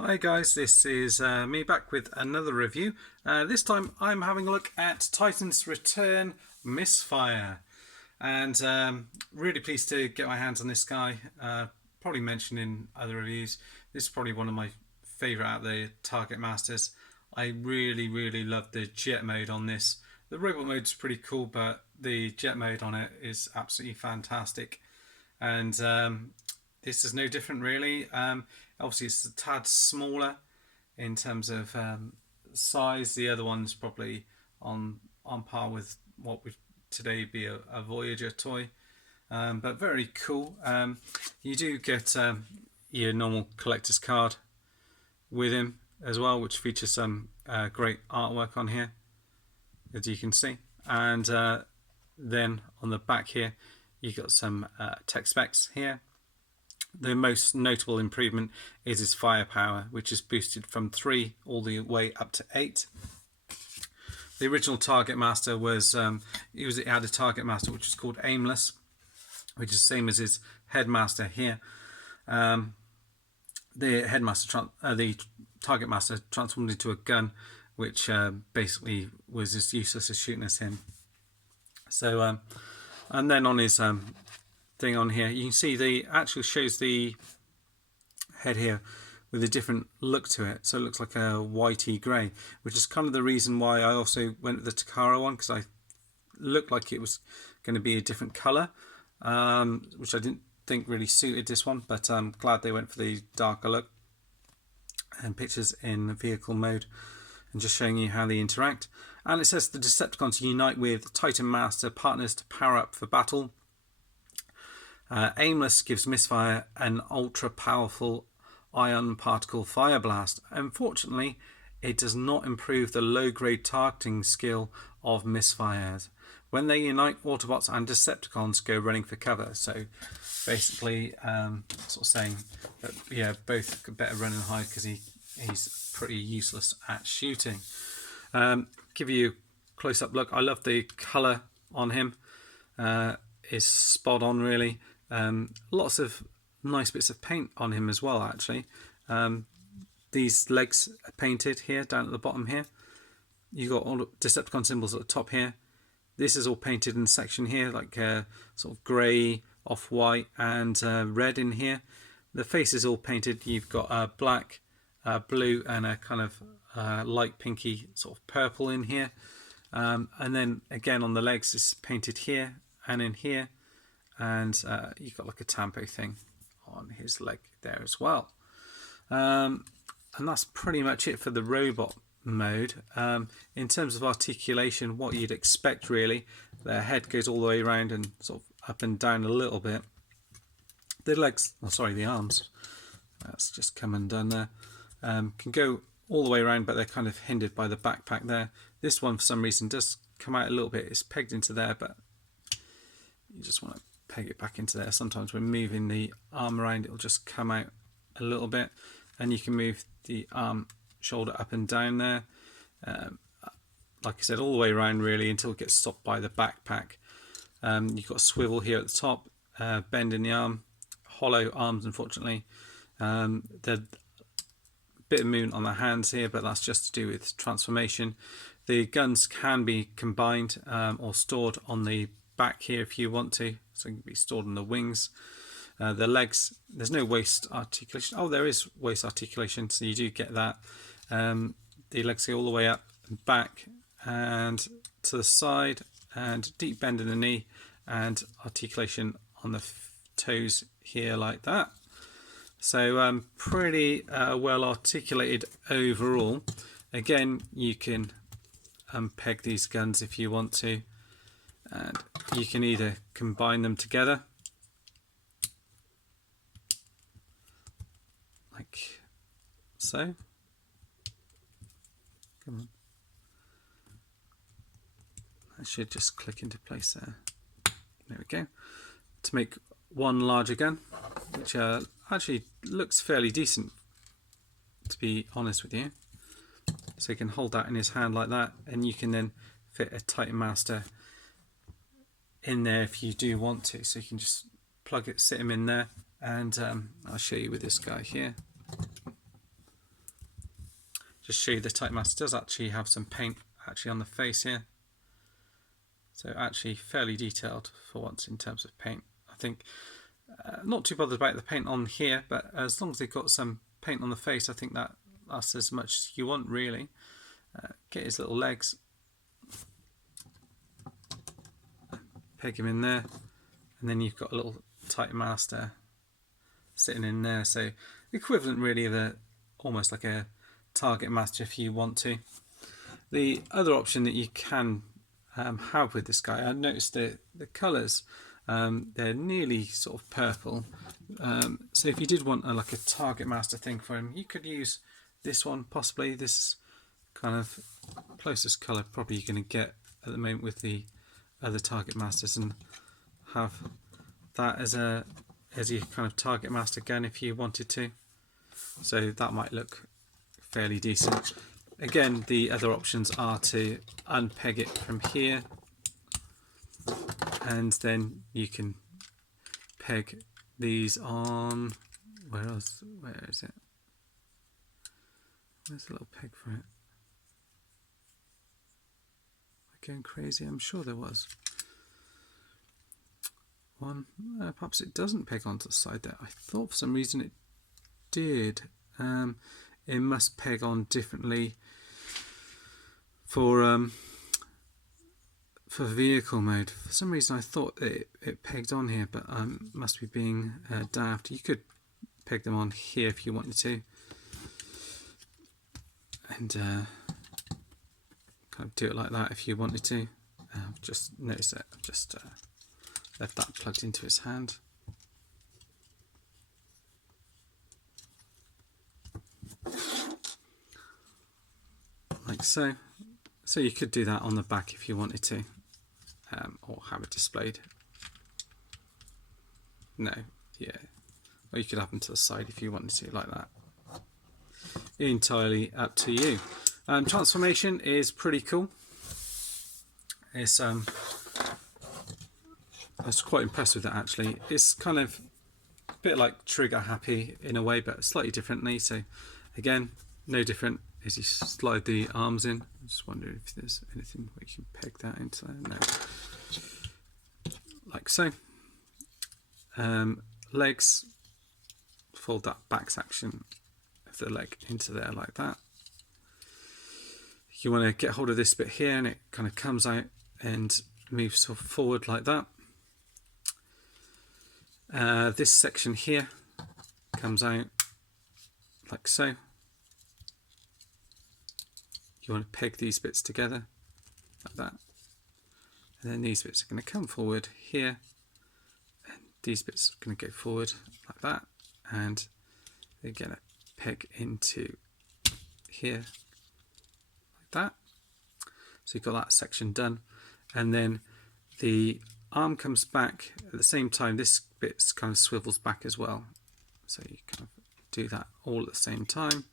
Hi guys, this is me back with another review. This time I'm having a look at Titan's Return Misfire, and really pleased to get my hands on this guy. Probably mentioned in other reviews. This is probably one of my favourite out of the Target Masters. I really love the jet mode on this. The robot mode is pretty cool, but the jet mode on it is absolutely fantastic. And this is no different really. Obviously it's a tad smaller in terms of size. The other one's probably on par with what would today be a Voyager toy, but very cool. You do get your normal collector's card with him as well, which features some great artwork on here, as you can see. And then on the back here you got some tech specs here. The most notable improvement is his firepower, which is boosted from 3 all the way up to 8. The original Target Master was it had a Target Master which was called Aimless, which is the same as his Headmaster here. The Target Master transformed into a gun, which basically was as useless as shooting at him. So, and then on his thing on here, you can see the actually shows the head here with a different look to it, so it looks like a whitey grey, which is kind of the reason why I also went with the Takara one, because I looked like it was going to be a different colour, which I didn't think really suited this one, but I'm glad they went for the darker look. And pictures in vehicle mode, and just showing you how they interact. And it says the Decepticons unite with Titan Master partners to power up for battle. Aimless gives Misfire an ultra powerful ion particle fire blast. Unfortunately, it does not improve the low grade targeting skill of Misfires. When they unite, Autobots and Decepticons go running for cover. So basically sort of saying that yeah, both better run and hide because he's pretty useless at shooting. Give you a close-up look. I love the colour on him. Is spot on really. Lots of nice bits of paint on him as well actually. These legs are painted here down at the bottom here. You got all the Decepticon symbols at the top here. This is all painted in the section here, like sort of grey, off-white and red in here. The face is all painted. You've got black, blue and a kind of light pinky sort of purple in here. And then again on the legs it's painted here and in here. And you've got like a tampo thing on his leg there as well. And that's pretty much it for the robot mode. In terms of articulation, what you'd expect really, their head goes all the way around and sort of up and down a little bit. The legs, oh sorry, the arms, that's just come undone there, can go all the way around, but they're kind of hindered by the backpack there. This one for some reason does come out a little bit. It's pegged into there, but you just want to peg it back into there. Sometimes when moving the arm around it'll just come out a little bit, and you can move the arm shoulder up and down there, like I said, all the way around really until it gets stopped by the backpack. You've got a swivel here at the top, bend in the arm, hollow arms unfortunately. The bit of movement on the hands here, but that's just to do with transformation. The guns can be combined or stored on the back here if you want to, so it can be stored on the wings. The legs, there's no waist articulation. Oh, there is waist articulation, so you do get that. The legs go all the way up and back and to the side, and deep bend in the knee and articulation on the toes here like that. So pretty well articulated overall. Again, you can peg these guns if you want to, and you can either combine them together like so. Come on. That should just click into place there. There we go. To make one larger gun, which actually looks fairly decent, to be honest with you. So you can hold that in his hand like that, and you can then fit a Titan Master in there if you do want to. So you can just plug it, sit him in there, and I'll show you with this guy here. just show you the Tight Master does actually have some paint actually on the face here. So actually fairly detailed for once in terms of paint. I think not too bothered about the paint on here, but as long as they've got some paint on the face, I think that's as much as you want really. Get his little legs, peg him in there, and then you've got a little Tight Master sitting in there. So equivalent really of almost like a Target Master if you want to. The other option that you can have with this guy, I noticed the colours, they're nearly sort of purple. So if you did want like a Target Master thing for him, you could use this one possibly. This is kind of closest colour probably you're going to get at the moment with the other Target Masters, and have that as your kind of Target Master gun if you wanted to. So that might look fairly decent. Again, the other options are to unpeg it from here, and then you can peg these on. Where is it? Where's the little peg for it? Am I going crazy? I'm sure there was one. Perhaps it doesn't peg onto the side there. I thought for some reason it did. It must peg on differently for vehicle mode. For some reason I thought it pegged on here, but must be being daft. You could peg them on here if you wanted to, and kind of do it like that if you wanted to. I've just noticed that I've just left that plugged into his hand. Like so. So you could do that on the back if you wanted to, or have it displayed. No, yeah. Or you could have them to the side if you wanted to, like that. Entirely up to you. Transformation is pretty cool. It's I was quite impressed with that actually. It's kind of a bit like Trigger Happy in a way, but slightly differently. So again, no different as you slide the arms in. I'm just wondering if there's anything where you can peg that into there. No. Like so. Legs, fold that back section of the leg into there like that. You want to get hold of this bit here, and it kind of comes out and moves forward like that. This section here comes out like so. You want to peg these bits together like that, and then these bits are going to come forward here, and these bits are going to go forward like that, and they're going to peg into here like that. So you've got that section done, and then the arm comes back at the same time. This bit kind of swivels back as well, so you kind of do that all at the same time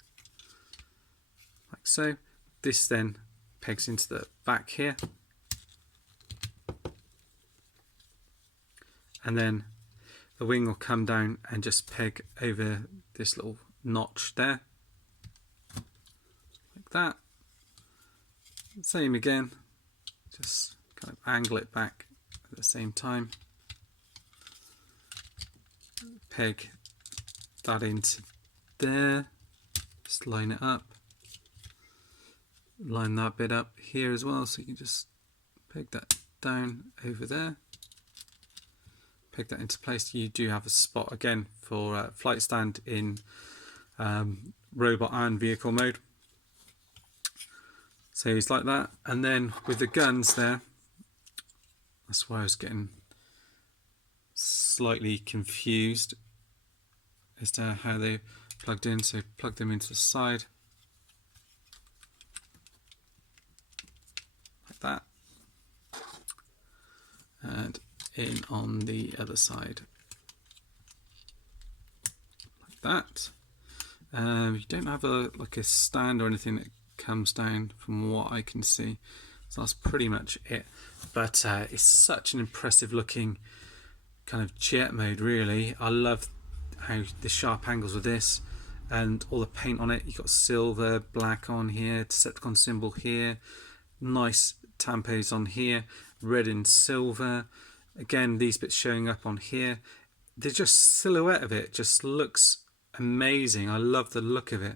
like so. This then pegs into the back here, and then the wing will come down and just peg over this little notch there like that. Same again, just kind of angle it back at the same time, peg that into there, just line it up. Line that bit up here as well, so you can just peg that down over there, peg that into place. You do have a spot again for flight stand in robot and vehicle mode. So it's like that, and then with the guns there, that's why I was getting slightly confused as to how they plugged in. So plug them into the side. That, and in on the other side like that. You don't have like a stand or anything that comes down from what I can see, so that's pretty much it. But it's such an impressive looking kind of jet mode really. I love how the sharp angles with this, and all the paint on it. You've got silver, black on here, Decepticon symbol here, nice tampos on here, red and silver. Again, these bits showing up on here. The just silhouette of it just looks amazing. I love the look of it.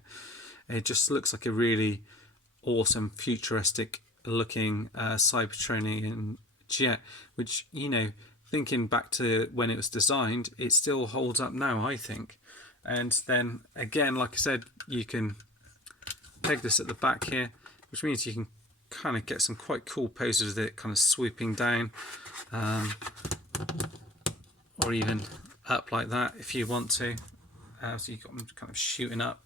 It just looks like a really awesome, futuristic looking Cybertronian jet, which, you know, thinking back to when it was designed, it still holds up now, I think. And then again, like I said, you can peg this at the back here, which means you can kind of get some quite cool poses with it, kind of swooping down, or even up like that if you want to. So you've got them kind of shooting up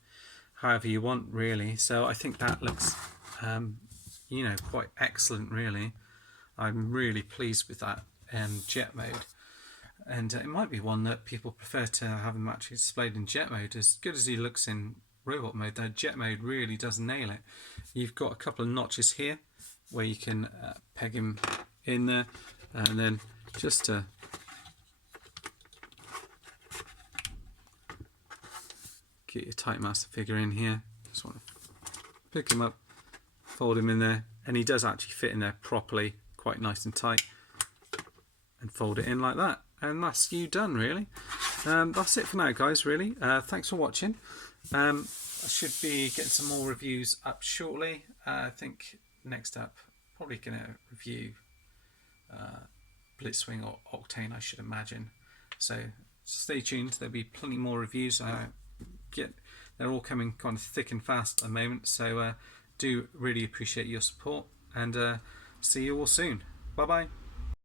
however you want, really. So I think that looks you know, quite excellent, really. I'm really pleased with that jet mode, and it might be one that people prefer to have him actually displayed in jet mode. As good as he looks in robot mode, that jet mode really does nail it. You've got a couple of notches here where you can peg him in there, and then just to get your Tight Master figure in here, just want to pick him up, fold him in there, and he does actually fit in there properly, quite nice and tight, and fold it in like that, and that's you done, really. That's it for now, guys, really. Thanks for watching. I should be getting some more reviews up shortly. I think next up, probably going to review Blitzwing or Octane, I should imagine. So stay tuned, there'll be plenty more reviews. They're all coming kind of thick and fast at the moment, so do really appreciate your support, and see you all soon. Bye bye.